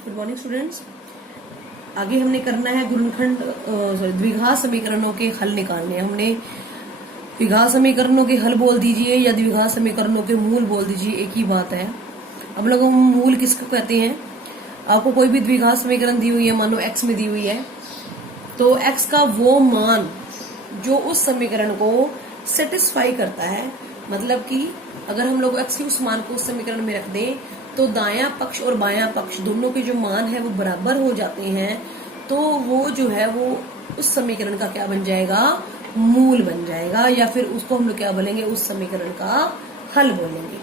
Good morning students. आगे हमने करना है गुणनखंड द्विघात समीकरणों के हल निकालने। हमने द्विघात समीकरणों के हल बोल दीजिए या द्विघात समीकरणों के मूल बोल दीजिए, एक ही बात है। अब लोग मूल किसको कहते हैं? आपको कोई भी द्विघात समीकरण दी हुई है, मानो x में दी हुई है, तो x का वो मान जो उस समीकरण को सेटिस्फाई करता है, मतलब कि अगर हम लोग x के उस मान को उस समीकरण में रख दें तो दायां पक्ष और बायां पक्ष दोनों के जो मान है वो बराबर हो जाते हैं, तो वो जो है वो उस समीकरण का क्या बन जाएगा? मूल बन जाएगा, या फिर उसको हम लोग क्या बोलेंगे? उस समीकरण का हल बोलेंगे।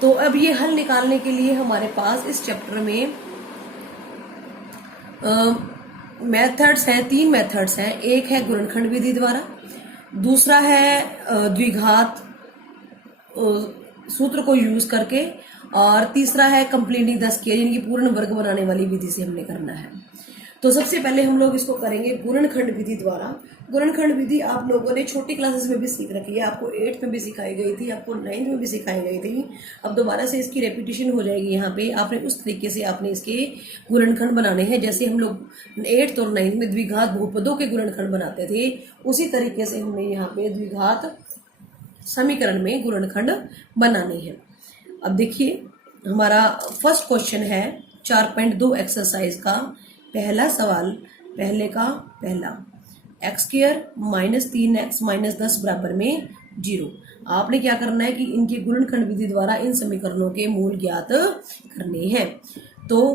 तो अब ये हल निकालने के लिए हमारे पास इस चैप्टर में मेथड्स हैं, 3 मेथड्स हैं। एक है गुणनखंड विधि द्वारा, दूसरा है द्विघात सूत्र को यूज करके, और तीसरा है कंप्लीटिंग द स्केल, यानी कि पूर्ण वर्ग बनाने वाली विधि से हमने करना है। तो सबसे पहले हम लोग इसको करेंगे गुणनखंड विधि द्वारा। गुणनखंड विधि आप लोगों ने छोटी क्लासेस में भी सीख रखी है, आपको 8th में भी सिखाई गई थी, आपको 9th में भी सिखाई गई थी। अब दोबारा से इसकी रेपिटेशन हो जाएगी। यहाँ पे आपने उस तरीके से आपने इसके गुणनखंड बनाने हैं जैसे हम लोग 8th और 9th में द्विघात बहुपदों के गुणनखंड बनाते थे, उसी तरीके से हमने यहाँ पे द्विघात समीकरण में गुणनखंड बनाने हैं। अब देखिए, हमारा फर्स्ट क्वेश्चन है 4.2 एक्सरसाइज का पहला सवाल। पहले का पहला, x² माइनस 3x माइनस 10 बराबर में 0। आपने क्या करना है कि इनके गुणनखंड विधि द्वारा इन समीकरणों के मूल ज्ञात करने हैं। तो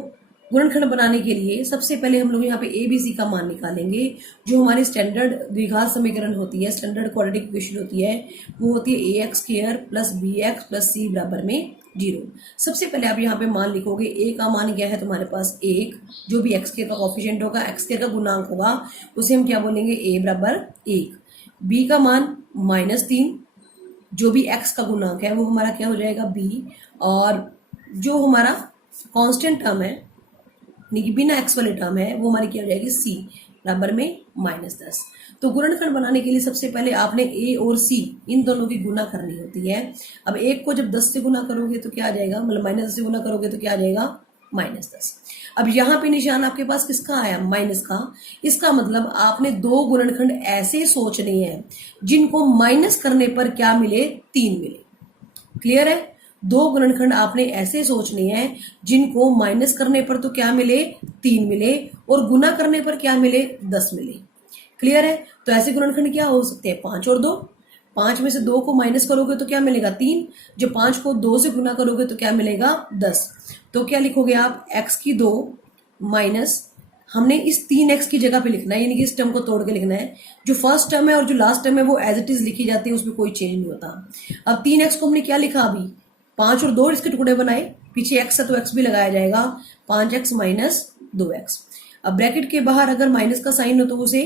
गुणनखंड बनाने के लिए सबसे पहले हम लोग यहाँ पे ABC का मान निकालेंगे। जो हमारी स्टैंडर्ड द्विघात समीकरण होती है, स्टैंडर्ड क्वाड्रेटिक इक्वेशन होती है, वो होती है ax² plus bx plus c बराबर में 0। सबसे पहले आप यहाँ पे मान लिखोगे। a का मान क्या है तुम्हारे पास? 1, जो भी x² का कोफिशिएंट होगा, x² का गुणांक होगा, उसे हम क्या बोलेंगे? a बराबर 1। b का मान -3, जो भी x का गुणांक है वो हमारा क्या हो जाएगा? b। और जो हमारा कांस्टेंट टर्म है, यानी कि बिना x वाले टर्म है, वो हमारी क्या हो जाएगी? c बराबर में -10। तो गुणनखंड बनाने के लिए सबसे पहले आपने a और c इन दोनों की गुना करनी होती है। अब 1 को जब 10 से गुना करोगे तो क्या आ जाएगा? मतलब -10 से गुना करोगे तो क्या आ जाएगा? -10। अब यहाँ पे निशान आपके पास किसका आया? माइनस का। इसका मतलब आपने 2 गुणनखंड ऐसे सोचने हैं जिनको माइनस करने पर क्या मिले? 3 मिले। क्लियर है? 2 गुणनखंड आपने ऐसे सोचने हैं जिनको माइनस करने पर तो क्या मिले? 3 मिले, और गुना करने पर क्या मिले? 10 मिले। क्लियर है? तो ऐसे गुणनखंड क्या हो सकते हैं? 5 और 2। 5 में से 2 को माइनस करोगे तो क्या मिलेगा? 3। जब 5 को 2 से गुना करोगे तो क्या मिलेगा? 10। तो क्या लिखोगे आप? x की 2 माइनस, हमने इस 3x की जगह पे लिखना है, यानी कि इस टर्म को तोड़ के लिखना है। जो फर्स्ट टर्म है और जो लास्ट टर्म है वो एज इट इज लिखी जाती है, उसमें कोई चेंज नहीं होता। अब 3x को हमने क्या लिखा? अभी 5 और 2 इसके टुकड़े बनाए, पीछे x है तो x भी लगाया जाएगा, 5x माइनस 2x। अब ब्रैकेट के बाहर अगर माइनस का साइन हो तो उसे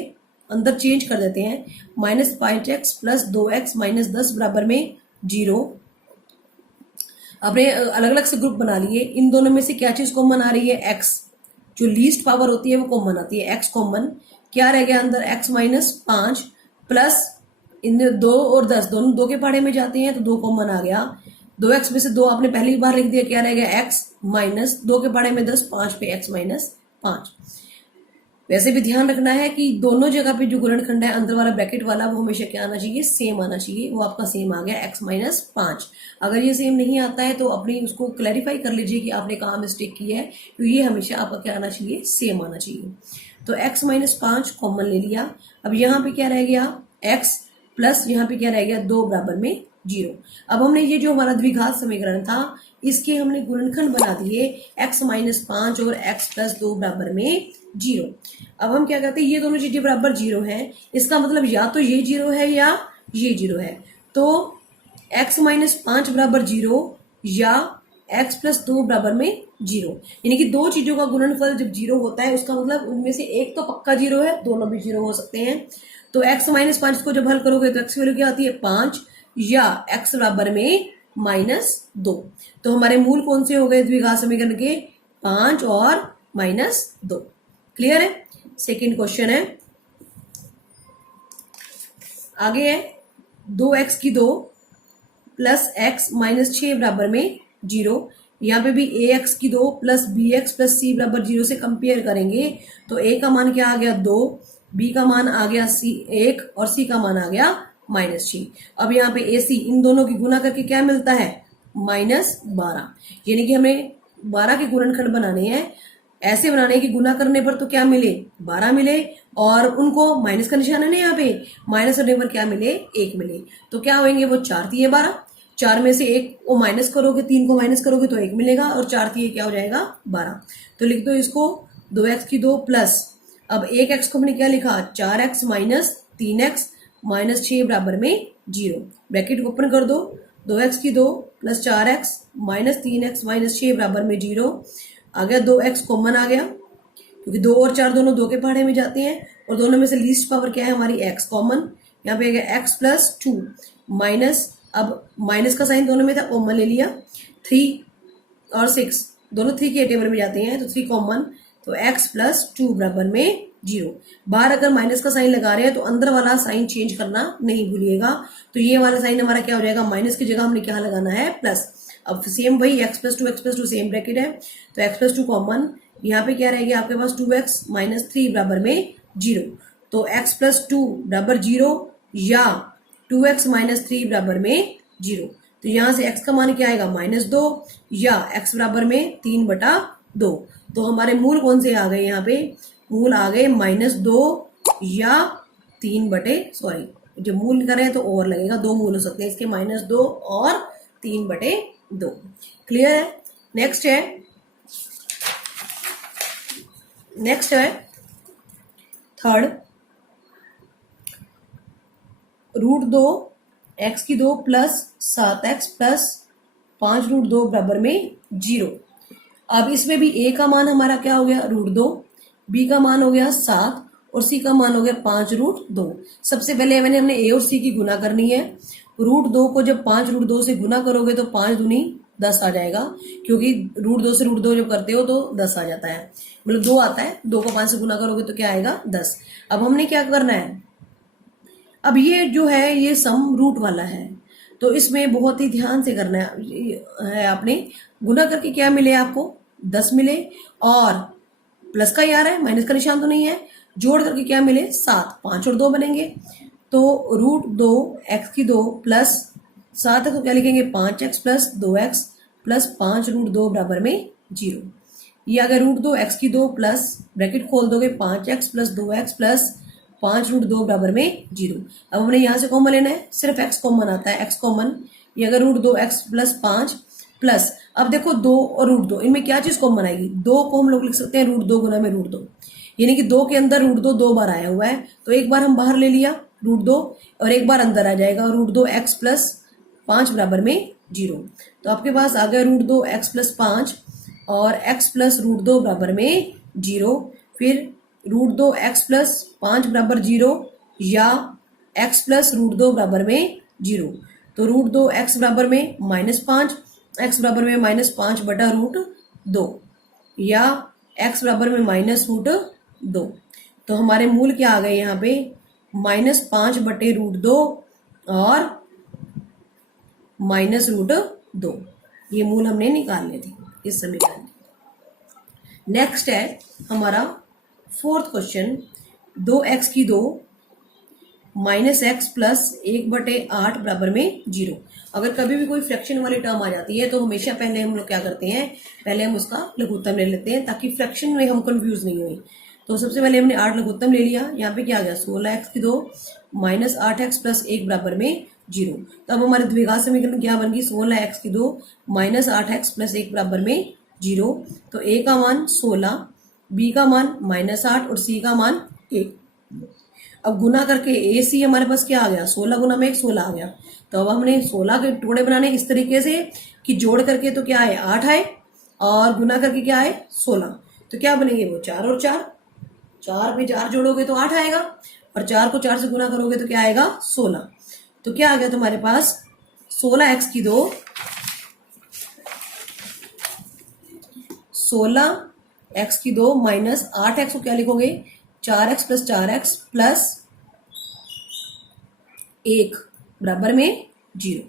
अंदर चेंज कर देते हैं, -5x प्लस 2x माइनस 10 बराबर में 0। आपने अलग अलग से ग्रुप बना लिए। इन दोनों में से क्या चीज कॉमन आ रही है? x। जो लीस्ट पावर होती है वो कॉमन आती है, x कॉमन। क्या रह गया अंदर? x माइनस 5 प्लस इन 2 और 10 दोनों 2 के पहाड़े में जाते हैं तो 2 कॉमन आ गया। 2x में से 2 आपने पहली बार लिख दिया, क्या रह गया? x माइनस 2 के पहाड़े में 10, 5 पे x माइनस 5। वैसे भी ध्यान रखना है कि दोनों जगह पे जो गुणनखंड है, अंदर वाला ब्रैकेट वाला, वो हमेशा क्या आना चाहिए? सेम आना चाहिए। वो आपका सेम आ गया, x माइनस 5। अगर ये सेम नहीं आता है तो अपनी उसको क्लैरिफाई कर लीजिए कि आपने कहाँ मिस्टेक की है, तो ये हमेशा आपका क्या आना चाहिए? सेम आना चाहिए। तो x माइनस 5 कॉमन ले लिया। अब यहाँ पे क्या रह गया? x प्लस यहाँ पे क्या रह गया? 2 बराबर में 0। अब हमने ये जो हमारा द्विघात समीकरण था, इसके हमने गुणनखंड बना दिए, x माइनस 5 और x प्लस 2 बराबर में 0। अब हम क्या करते हैं? ये दोनों चीजें बराबर 0 है, इसका मतलब या तो ये 0 है या ये 0 है। तो x माइनस 5 बराबर 0 या x प्लस 2 बराबर में 0, यानी कि दो चीजों का गुणनफल जब 0 होता है उसका मतलब उनमें से एक तो पक्का 0 है, दोनों भी 0 हो सकते हैं। तो x माइनस 5 को जब हल करोगे तो x की वैल्यू क्या आती है? 5, या x बराबर में -2। तो हमारे मूल कौन से हो गए द्विघात समीकरण के? 5 और -2। क्लियर है? सेकेंड क्वेश्चन है, आगे है 2x की 2 प्लस x माइनस 6 बराबर में 0। यहाँ पे भी ए एक्स की 2 प्लस बी एक्स प्लस सी बराबर 0 से कंपेयर करेंगे तो ए का मान क्या आ गया 2, बी का मान आ गया सी 1 और सी का मान आ गया -6। अब यहाँ पे ए सी इन दोनों की गुना करके क्या मिलता है -12, यानी कि हमें 12 के गुणनखंड बनाने हैं, ऐसे बनाने की गुना करने पर तो क्या मिले 12 मिले और उनको माइनस का निशान है ना यहाँ पे, माइनस करने पर क्या मिले 1 मिले। तो क्या होंगे वो 4 तिये 12, 4 में से 1 को माइनस करोगे, 3 को माइनस करोगे तो 1 मिलेगा और 4 तिये क्या हो जाएगा 12। तो लिख दो इसको 2x की 2 प्लस, अब 1x को हमने क्या लिखा 4x माइनस 3x माइनस 6 बराबर में 0, ब्रैकेट ओपन कर दो 2x की 2 plus 4x minus 3x minus 6 बराबर में 0, आ गया 2x कॉमन आ गया क्योंकि 2 और 4 दोनों 2 के पहाड़े में जाते हैं और दोनों में से लीस्ट पावर क्या है हमारी x कॉमन, यहाँ पे आ गया x प्लस 2 माइनस, अब माइनस का साइन दोनों में था कॉमन ले लिया, 3 और 6 दोनों 3 के टेबल में जाते हैं तो 3 कॉमन, तो x प्लस 2 बराबर में 0। बाहर अगर माइनस का साइन लगा रहे हैं तो अंदर वाला साइन चेंज करना नहीं भूलिएगा, तो ये वाला साइन हमारा क्या हो जाएगा माइनस की जगह हमने क्या लगाना है प्लस। अब सेम वही x प्लस 2 सेम ब्रैकेट है तो x प्लस 2 कॉमन, यहाँ पे क्या रहेगा आपके पास 2x माइनस 3 बराबर में 0, तो x प्लस 2 बराबर 0 या 2x माइनस 3 बराबर में 0, तो यहाँ से x का मान क्या आएगा -2 या x बराबर में 3/2। तो हमारे मूल कौन से आ गए, यहाँ पे मूल आ गए -2 या 3/, जो मूल करें तो और लगेगा, 2 मूल हो सकते हैं इसके -2 और 3/2। क्लियर है। नेक्स्ट है थर्ड, √2 x की 2 प्लस 7x प्लस 5√2 बराबर में 0। अब इसमें भी a का मान हमारा क्या हो गया √2, b का मान हो गया 7 और c का मान हो गया 5√2। सबसे पहले हमने a और c की गुना करनी है। √2 को जब 5√2 से गुना करोगे तो 5 दूनी 10 आ जाएगा, क्योंकि √2 से √2 जब करते हो तो 10 आ जाता है, मतलब 2 आता है, 2 को 5 से गुना करोगे तो क्या आएगा 10। अब हमने क्या करना है, अब ये जो है ये सम रूट वाला है तो इसमें बहुत ही ध्यान से करना है आपने। गुना करके क्या मिले आपको 10 मिले और प्लस का यार है, माइनस का निशान तो नहीं है, जोड़ करके क्या मिले 7, 5 और 2 बनेंगे, तो √2 x की 2 प्लस 7 को क्या लिखेंगे 5x प्लस 2x प्लस 5√2 बराबर में 0। ये अगर √2 x की 2 प्लस ब्रैकेट खोल दोगे 5x प्लस 2x प्लस 5√2 बराबर में 0। अब हमने यहाँ से कॉमन लेना है, सिर्फ x कॉमन आता है, x कॉमन, ये अगर √2 x प्लस 5 प्लस, अब देखो 2 और √2 इनमें क्या चीज कॉमन आएगी, 2 को हम लोग लिख सकते हैं √2 गुना में √2, यानी कि 2 के अंदर √2 2 बार आया हुआ है, तो एक बार हम बाहर ले लिया √2 और एक बार अंदर आ जाएगा √2 x प्लस 5 बराबर में 0। तो आपके पास आ गया √2 x प्लस 5 और x प्लस √2 बराबर में 0, फिर √2 x प्लस 5 बराबर 0 या x प्लस √2 बराबर में 0, तो √2 x बराबर में -5, x बराबर में -5/√2 या x बराबर में -√2। तो हमारे मूल क्या आ गए यहाँ पे -5/√2 और -√2, ये मूल हमने निकालने थे इस समीकरण के। नेक्स्ट है हमारा फोर्थ क्वेश्चन, 2x की 2 -x प्लस 1/8 बराबर में 0। अगर कभी भी कोई फ्रैक्शन वाली टर्म आ जाती है तो हमेशा पहले हम लोग क्या करते हैं, पहले हम उसका लघुत्तम ले लेते हैं ताकि फ्रैक्शन में हम कंफ्यूज नहीं हुए। तो सबसे पहले हमने 8 लघुत्तम ले लिया, यहाँ पे क्या आ गया 16x की 2 -8x प्लस 1 बराबर में 0। तो अब हमारे द्विघात समीकरण क्या बन गई 16x की 2 -8x प्लस 1 बराबर में 0। तो a का मान 16, b का मान -8 और c का मान 1। अब गुना करके ए सी हमारे पास क्या आ गया 16 गुना में 1 16 आ गया। तो अब हमने 16 के टुकड़े बनाने इस तरीके से कि जोड़ करके तो क्या है 8 आए और गुना करके क्या है 16, तो क्या बनेंगे वो 4 और 4, 4 में 4 जोड़ोगे तो 8 आएगा और 4 को 4 से गुना करोगे तो क्या आएगा 16। तो क्या आ गया तुम्हारे पास 16x की 2 16x की 2 माइनस 8x को क्या लिखोगे 4x प्लस 4x प्लस 1 बराबर में 0।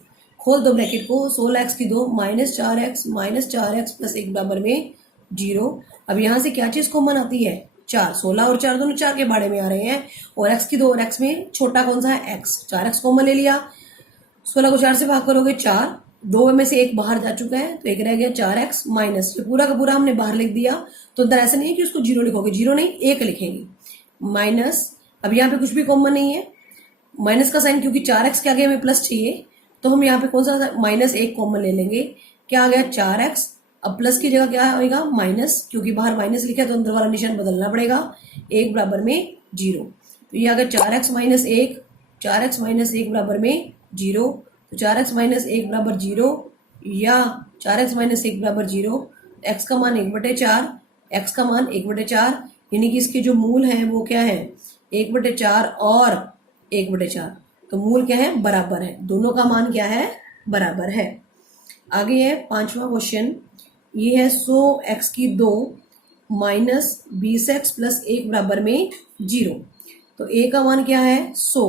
खोल दो ब्रैकेट को, 16x की 2 माइनस 4x प्लस 1 बराबर में 0। अब यहाँ से क्या चीज कॉमन आती है, 4। 16 और 4 दोनों 4 के बारे में आ रहे हैं, और x की 2 और x में छोटा कौन सा है, x। 4x कॉमन ले लिया, 16 को 4 से भाग करोगे 4, 2 में से 1 बाहर जा चुका है तो एक रह गया 4x माइनस, ये पूरा का पूरा हमने बाहर लिख दिया। तो अंदर ऐसा नहीं है कि उसको 0 लिखोगे, 0 नहीं 1 लिखेंगे, माइनस। अब यहाँ पे कुछ भी कॉमन नहीं है, माइनस का साइन, क्योंकि 4x के आगे हमें प्लस चाहिए तो हम यहाँ पे कौन सा -1 कॉमन ले लेंगे। क्या आ गया, 4x। अब प्लस की जगह क्या आएगा, माइनस, क्योंकि बाहर माइनस लिखा है तो अंदर वाला निशान बदलना पड़ेगा, 1 बराबर में 0। तो ये आ गया 4x माइनस 1, 4x माइनस 1 बराबर में 0। तो 4x माइनस 1 बराबर 0 या 4x माइनस 1 बराबर 0। x का मान 1/4, x का मान 1/4, यानी कि इसके जो मूल हैं वो क्या है, 1/4 और 1/4। तो मूल क्या है, बराबर है, दोनों का मान क्या है, बराबर है। आगे है 5वां क्वेश्चन, ये है 100x की 2 माइनस 20x प्लस 1 बराबर में 0। तो a का मान क्या है 100,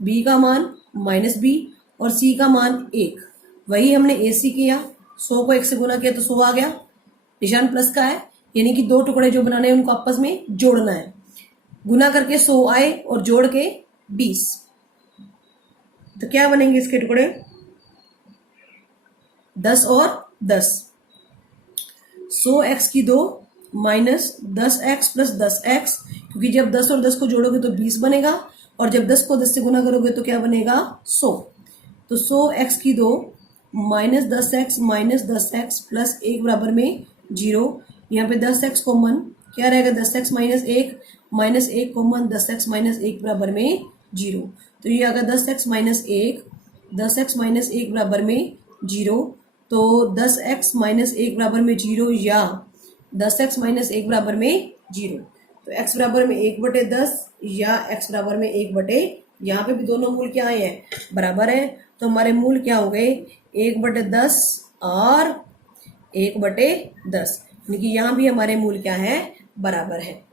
b का मान -b और c का मान 1। वही हमने ac किया, 100 को 1 से गुना किया तो 100 आ गया, निशान प्लस का है, यानी कि 2 टुकड़े जो बनाने हैं उनको आपस में जोड़ना है। गुना करके 100 आए और जोड़ के 20, तो क्या बनेंगे इसके टुकड़े, 10 और 10। 100x की 2 माइनस 10x प्लस 10x, क्योंकि जब 10 और 10 को जोड़ोगे तो 20 बनेगा, और जब 10 को 10 से गुना करोगे तो क्या बनेगा 100। तो 100x की 2 माइनस 10x प्लस 1 बराबर में 0। यहाँ पे 10x कॉमन, क्या रहेगा 10x minus 1 common, 10x minus 1 बराबर में 0। तो ये आएगा 10x माइनस 1 बराबर में 0। तो 10x माइनस 1 बराबर में 0 या 10x माइनस 1 बराबर में 0। तो x बराबर में 1/10 या x बराबर में 1/, यहाँ पे भी दोनों मूल क्या आए हैं, बराबर है। तो हमारे मूल क्या हो गए, 1/10 और 1/10, यानी कि यहाँ भी हमारे मूल क्या है, बराबर है।